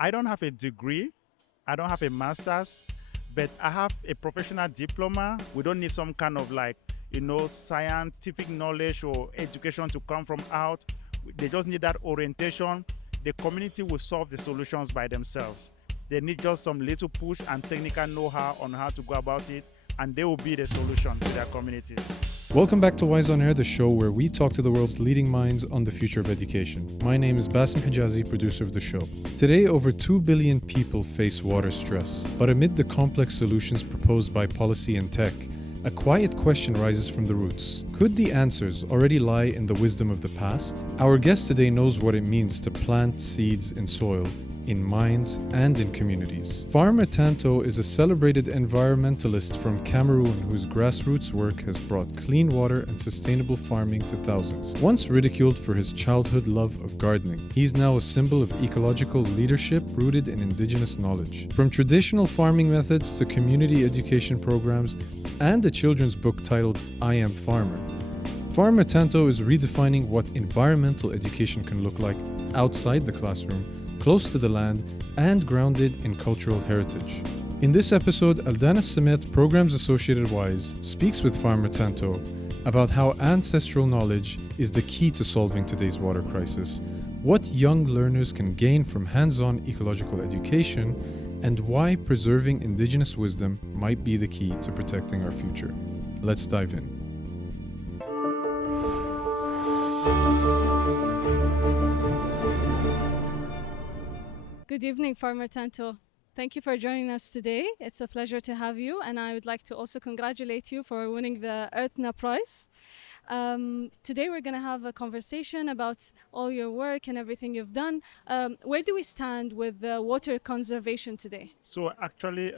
I don't have a degree, I don't have a master's, but I have a professional diploma. We don't need some kind of scientific knowledge or education to come from out. They just need that orientation. The community will solve the solutions by themselves. They need just some little push and technical know-how on how to go about it, and they will be the solution to their communities. Welcome back to Wise on Air, the show where we talk to the world's leading minds on the future of education. My name is Bassem Hijazi, producer of the show. Today, over 2 billion people face water stress. But amid the complex solutions proposed by policy and tech, a quiet question rises from the roots. Could the answers already lie in the wisdom of the past? Our guest today knows what it means to plant seeds in soil, in minds and in communities. Farmer Tanto is a celebrated environmentalist from Cameroon whose grassroots work has brought clean water and sustainable farming to thousands. Once ridiculed for his childhood love of gardening, he's now a symbol of ecological leadership rooted in indigenous knowledge. From traditional farming methods to community education programs and a children's book titled I Am Farmer, Farmer Tanto is redefining what environmental education can look like outside the classroom, close to the land, and grounded in cultural heritage. In this episode, Aldana Samet, Programs Associate at Wise, speaks with Farmer Tanto about how ancestral knowledge is the key to solving today's water crisis, what young learners can gain from hands-on ecological education, and why preserving indigenous wisdom might be the key to protecting our future. Let's dive in. Good evening, Farmer Tanto. Thank you for joining us today. It's a pleasure to have you, and I would like to also congratulate you for winning the Earthna Prize. Today we're going to have a conversation about all your work and everything you've done. Where do we stand with water conservation today? So actually,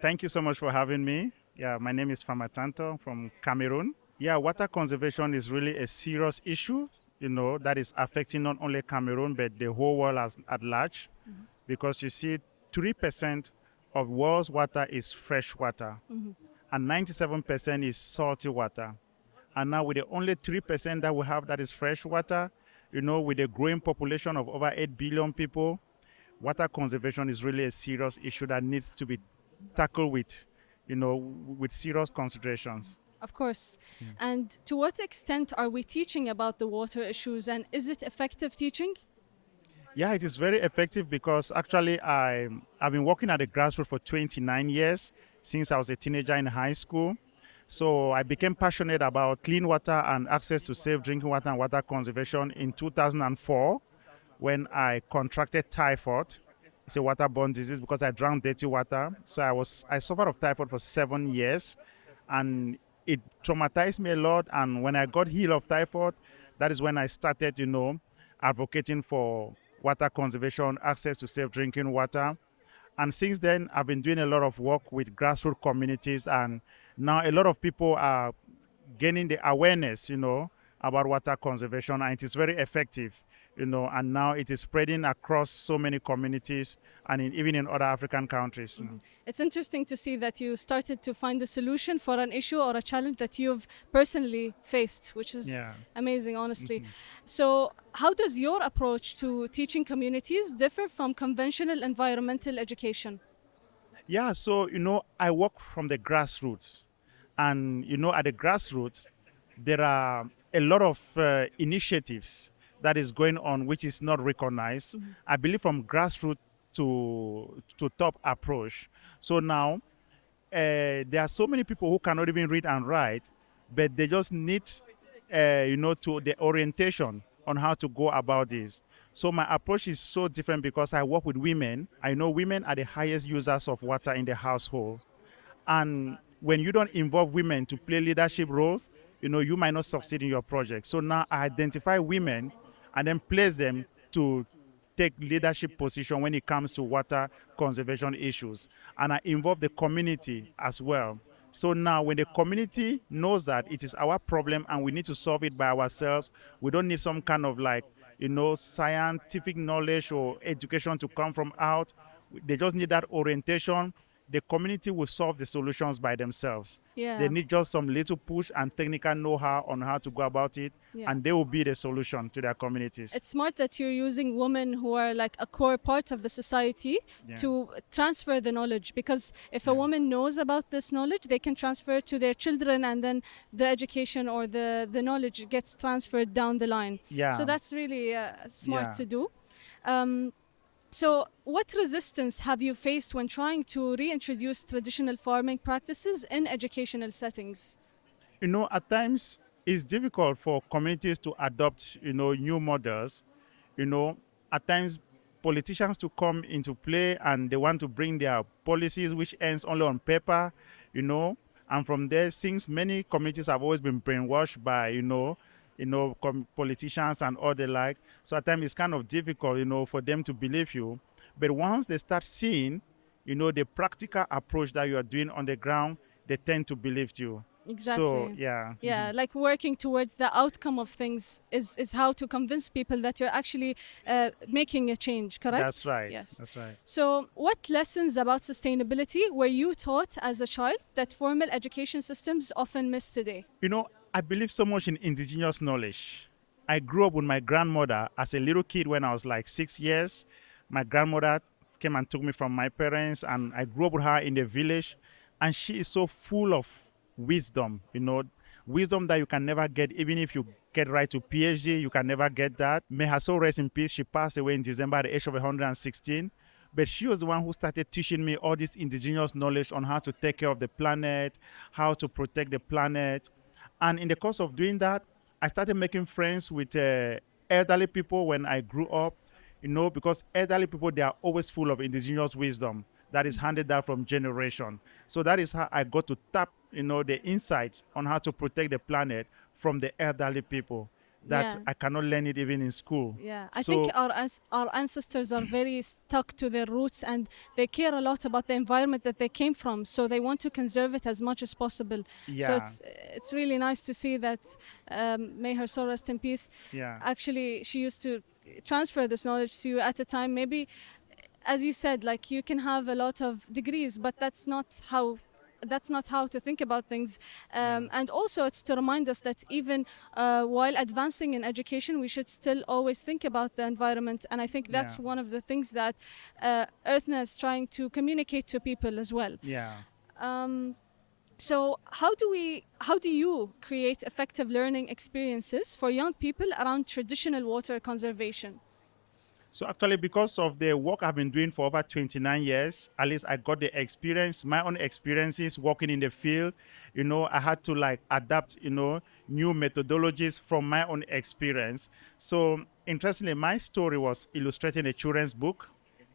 thank you so much for having me. Yeah, my name is Farmer Tanto from Cameroon. Yeah, water conservation is really a serious issue, that is affecting not only Cameroon, but the whole world at large. Mm-hmm. Because you see, 3% of world's water is fresh water, mm-hmm. and 97% is salty water. And now with the only 3% that we have that is fresh water, with a growing population of over 8 billion people, water conservation is really a serious issue that needs to be tackled with serious considerations. Of course. Yeah. And to what extent are we teaching about the water issues, and is it effective teaching? Yeah, it is very effective because actually I've been working at the grassroots for 29 years since I was a teenager in high school. So I became passionate about clean water and access to safe drinking water and water conservation in 2004 when I contracted typhoid. It's a waterborne disease because I drank dirty water. So I suffered of typhoid for 7 years, and it traumatized me a lot. And when I got healed of typhoid, that is when I started, advocating for water conservation, access to safe drinking water. And since then, I've been doing a lot of work with grassroots communities, and now a lot of people are gaining the awareness, about water conservation, and it is very effective, and now it is spreading across so many communities and even in other African countries. Mm-hmm. It's interesting to see that you started to find a solution for an issue or a challenge that you've personally faced, which is amazing, honestly. Mm-hmm. So how does your approach to teaching communities differ from conventional environmental education? Yeah, so, I work from the grassroots. And, at the grassroots, there are a lot of initiatives that is going on which is not recognized. Mm-hmm. I believe from grassroots to top approach. So now, there are so many people who cannot even read and write, but they just need, to the orientation on how to go about this. So my approach is so different because I work with women. I know women are the highest users of water in the household. And when you don't involve women to play leadership roles, you might not succeed in your project. So now I identify women and then place them to take leadership position when it comes to water conservation issues. And I involve the community as well. So now when the community knows that it is our problem and we need to solve it by ourselves, we don't need some kind of scientific knowledge or education to come from out. They just need that orientation. the community will solve the solutions by themselves. They Yeah. need just some little push and technical know-how on how to go about it, Yeah. and they will be the solution to their communities. It's smart that you're using women who are like a core part of the society Yeah. to transfer the knowledge, because if a Yeah. woman knows about this knowledge, they can transfer it to their children, and then the education or the knowledge gets transferred down the line. Yeah. So that's really smart Yeah. to do. Um, so what resistance have you faced when trying to reintroduce traditional farming practices in educational settings? At times it's difficult for communities to adopt, new models. you know, at times politicians to come into play and they want to bring their policies, which ends only on paper, you know, and from there, since many communities have always been brainwashed by, politicians and all the like, so at times it's kind of difficult, for them to believe you. But once they start seeing, the practical approach that you are doing on the ground, they tend to believe you. So, Exactly. yeah. Yeah, like working towards the outcome of things is how to convince people that you're actually making a change, correct? That's right. Yes. That's right. So, what lessons about sustainability were you taught as a child that formal education systems often miss today? I believe so much in indigenous knowledge. I grew up with my grandmother as a little kid when I was like 6 years. My grandmother came and took me from my parents, and I grew up with her in the village. And she is so full of wisdom, wisdom that you can never get, even if you get right to PhD, you can never get that. May her soul rest in peace. She passed away in December at the age of 116. But she was the one who started teaching me all this indigenous knowledge on how to take care of the planet, how to protect the planet. And in the course of doing that, I started making friends with elderly people when I grew up, because elderly people, they are always full of indigenous wisdom that is handed down from generation. So that is how I got to tap, the insights on how to protect the planet from the elderly people that Yeah. I cannot learn it even in school. Yeah, I think So our ancestors are very stuck to their roots, and they care a lot about the environment that they came from. So they want to conserve it as much as possible. So yeah, it's really nice to see that. May her soul rest in peace. yeah, Actually, she used to transfer this knowledge to you at a time. Maybe, as you said, like you can have a lot of degrees, but that's not how to think about things. And also, it's to remind us that even while advancing in education, we should still always think about the environment. And I think that's Yeah. one of the things that Earthna is trying to communicate to people as well. yeah. So how do you create effective learning experiences for young people around traditional water conservation? So actually, because of the work I've been doing for over 29 years, at least I got the experience, my own experiences working in the field. I had to like adapt, new methodologies from my own experience. So interestingly, my story was illustrating a children's book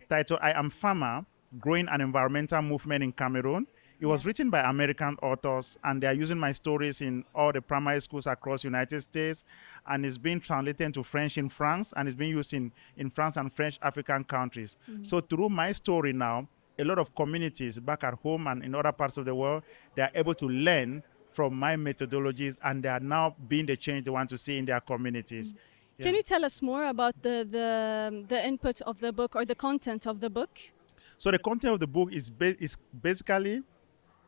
titled I Am Farmer, Growing an Environmental Movement in Cameroon. It was Yeah. written by American authors, and they are using my stories in all the primary schools across the United States, and it's being translated into French in France, and it's being used in France and French African countries. So through my story now, a lot of communities back at home and in other parts of the world, they are able to learn from my methodologies, and they are now being the change they want to see in their communities. Yeah. Can you tell us more about the input of the book or the content of the book? So the content of the book is basically,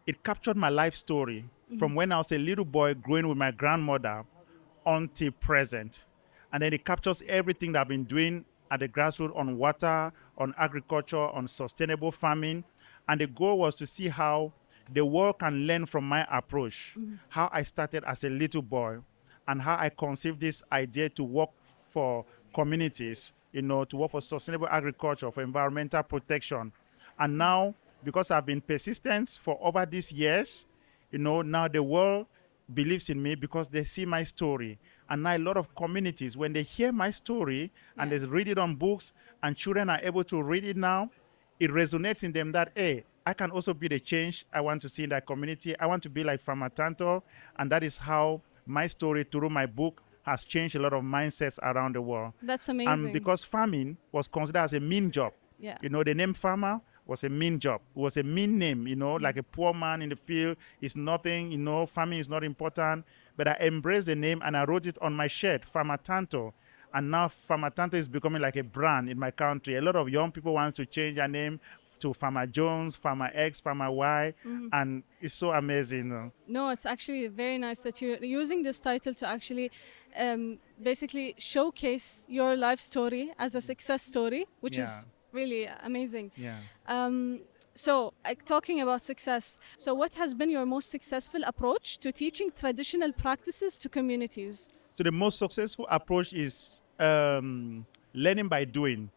it captured my life story from when I was a little boy growing with my grandmother until present. And then it captures everything that I've been doing at the grassroots on water, on agriculture, on sustainable farming. And the goal was to see how the world can learn from my approach, how I started as a little boy, and how I conceived this idea to work for communities, to work for sustainable agriculture, for environmental protection. And now, because I've been persistent for over these years, now the world believes in me because they see my story. And now a lot of communities, when they hear my story and Yeah. they read it on books, and children are able to read it now, it resonates in them that, hey, I can also be the change I want to see in that community. I want to be like Farmer Tanto. And that is how my story through my book has changed a lot of mindsets around the world. That's And amazing. because farming was considered as a mean job, Yeah. the name farmer was a mean job. It was a mean name, like a poor man in the field. It's nothing, farming is not important. But I embraced the name and I wrote it on my shirt, Farmer Tanto. And now Farmer Tanto is becoming like a brand in my country. A lot of young people want to change their name to Farmer Jones, Farmer X, Farmer Y, and it's so amazing. No, it's actually very nice that you're using this title to actually basically showcase your life story as a success story, which Yeah. is really amazing. Yeah. Um, so, talking about success, so what has been your most successful approach to teaching traditional practices to communities? So the most successful approach is learning by doing.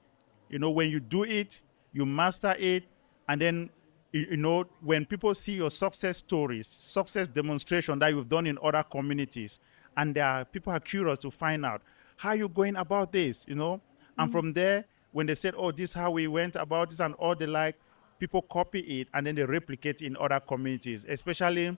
You know, when you do it, you master it, and then you know when people see your success stories, success demonstration that you've done in other communities, and people are curious to find out how you going about this. You know, and from there, when they said, "Oh, this is how we went about this," and all the like, people copy it and then they replicate in other communities, especially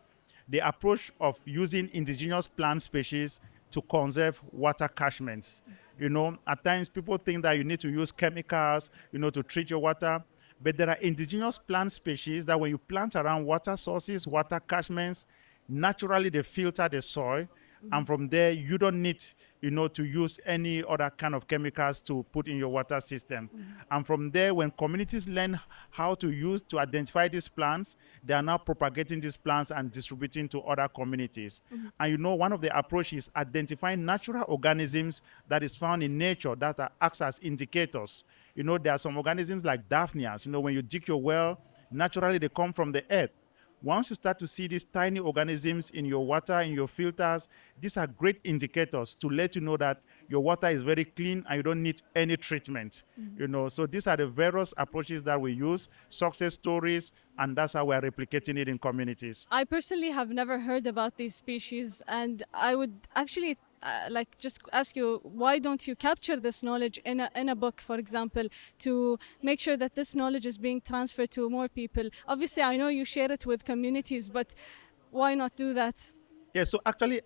the approach of using indigenous plant species to conserve water catchments. You know, at times people think that you need to use chemicals, you know, to treat your water. But there are indigenous plant species that when you plant around water sources, water catchments, naturally they filter the soil. And from there, you don't need, you know, to use any other kind of chemicals to put in your water system. And from there, when communities learn how to use, to identify these plants, they are now propagating these plants and distributing to other communities. And you know, one of the approaches is identifying natural organisms that is found in nature that acts as indicators. You know, there are some organisms like daphnias. You know, when you dig your well, naturally they come from the earth. Once you start to see these tiny organisms in your water, in your filters, these are great indicators to let you know that your water is very clean and you don't need any treatment. You know, so these are the various approaches that we use, success stories, and that's how we're replicating it in communities. I personally have never heard about these species, and I would actually like just ask you, why don't you capture this knowledge in a book, for example, to make sure that this knowledge is being transferred to more people? Obviously, I know you share it with communities, but why not do that? Yeah, so actually,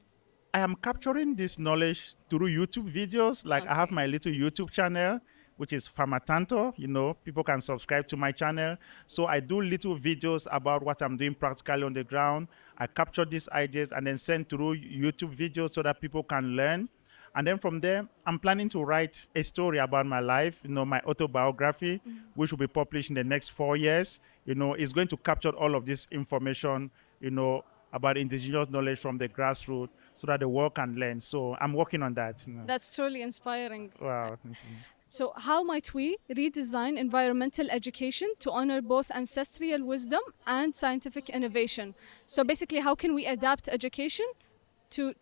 I am capturing this knowledge through YouTube videos. Like I have Okay. my little YouTube channel, which is Famatanto. You know, people can subscribe to my channel. So I do little videos about what I'm doing practically on the ground. I capture these ideas and then send through YouTube videos so that people can learn. And then from there, I'm planning to write a story about my life, you know, my autobiography, which will be published in the next 4 years. You know, it's going to capture all of this information, you know, about indigenous knowledge from the grassroots so that the world can learn. So I'm working on that. You know. That's truly inspiring. Wow. So, how might we redesign environmental education to honor both ancestral wisdom and scientific innovation? So, basically, how can we adapt education to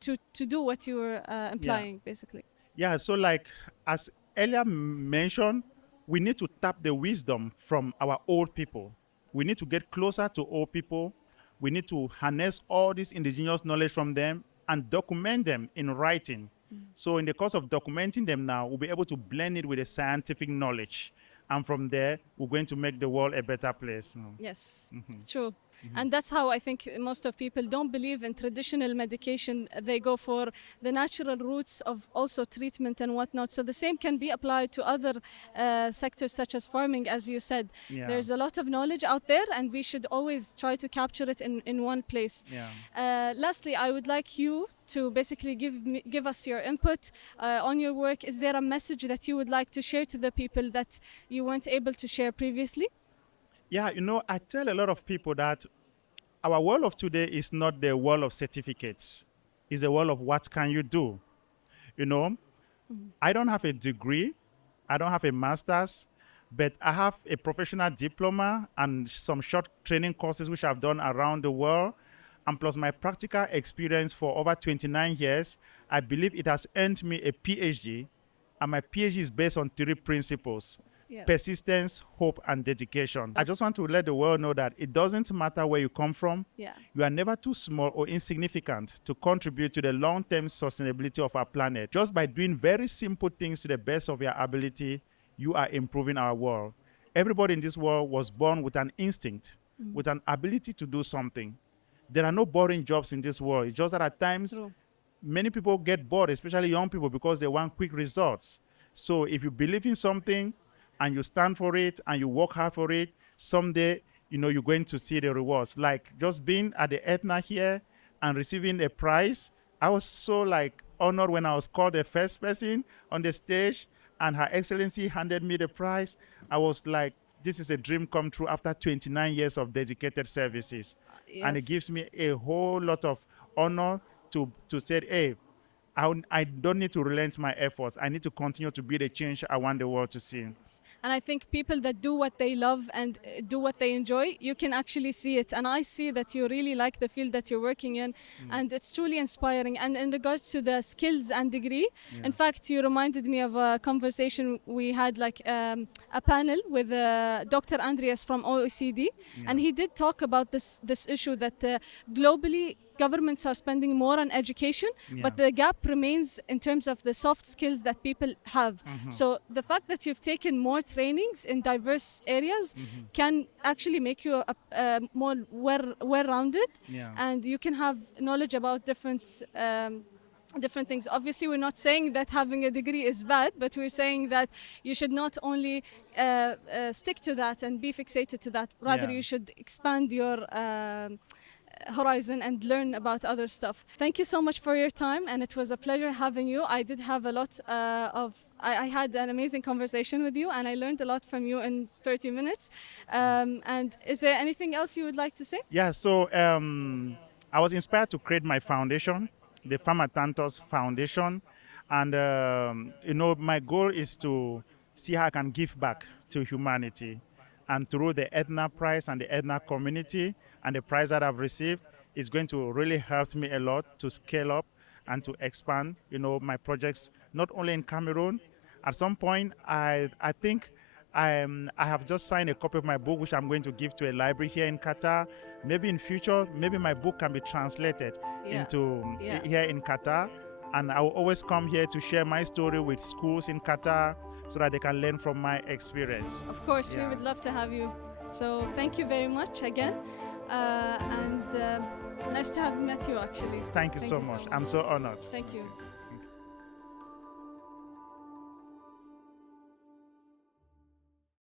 do what you were implying, basically? Yeah, so like as earlier mentioned, we need to tap the wisdom from our old people. We need to get closer to old people. We need to harness all this indigenous knowledge from them and document them in writing. So in the course of documenting them now, we'll be able to blend it with the scientific knowledge. And from there, we're going to make the world a better place. Yes, true. And that's how I think most of people don't believe in traditional medication. They go for the natural routes of also treatment and whatnot. So the same can be applied to other sectors such as farming, as you said. Yeah. There's a lot of knowledge out there, and we should always try to capture it in one place. Yeah. Lastly, I would like you to basically give us your input on your work. Is there a message that you would like to share to the people that you weren't able to share previously? Yeah, you know, I tell a lot of people that our world of today is not the world of certificates. It's a world of what can you do. You know, I don't have a degree, I don't have a master's, but I have a professional diploma and some short training courses which I've done around the world. And plus my practical experience for over 29 years, I believe it has earned me a PhD. And my PhD is based on 3 principles: Yes. persistence, hope, and dedication. I just want to let the world know that it doesn't matter where you come from. Yeah. You are never too small or insignificant to contribute to the long-term sustainability of our planet. Just by doing very simple things to the best of your ability, you are improving our world. Everybody in this world was born with an instinct, with an ability to do something. There are no boring jobs in this world. It's just that at times, True. many people get bored, especially young people, because they want quick results. So if you believe in something and you stand for it and you work hard for it, someday, you know, you're going to see the rewards. Like just being at the Etna here and receiving a prize, I was so like honored when I was called the first person on the stage and Her Excellency handed me the prize. I was like this is a dream come true after 29 years of dedicated services. And it gives Yes. me a whole lot of honor to say, hey, I don't need to relent my efforts. I need to continue to be the change I want the world to see. And I think people that do what they love and do what they enjoy, you can actually see it. And I see that you really like the field that you're working in, and it's truly inspiring. And in regards to the skills and degree, in fact, you reminded me of a conversation we had, like a panel with Dr. Andreas from OECD, and he did talk about this issue that globally governments are spending more on education, but the gap remains in terms of the soft skills that people have. So the fact that you've taken more trainings in diverse areas can actually make you more well-rounded, and you can have knowledge about different things. Obviously, we're not saying that having a degree is bad, but we're saying that you should not only stick to that and be fixated to that. Rather, you should expand your horizon and learn about other stuff. Thank you so much for your time, and it was a pleasure having you. I did have a lot I had an amazing conversation with you, and I learned a lot from you in 30 minutes. And is there anything else you would like to say? Yeah, so I was inspired to create my foundation, the Farmer Tantos Foundation. And, my goal is to see how I can give back to humanity. And through the Edna Prize and the Edna community and the prize that I've received, is going to really help me a lot to scale up and to expand, my projects, not only in Cameroon. At some point, I think I have just signed a copy of my book, which I'm going to give to a library here in Qatar. Maybe in future, maybe my book can be translated into here in Qatar. And I will always come here to share my story with schools in Qatar so that they can learn from my experience. Of course, we would love to have you. So thank you very much again. And nice to have met you, actually. Thank you so much. I'm so honored. Thank you.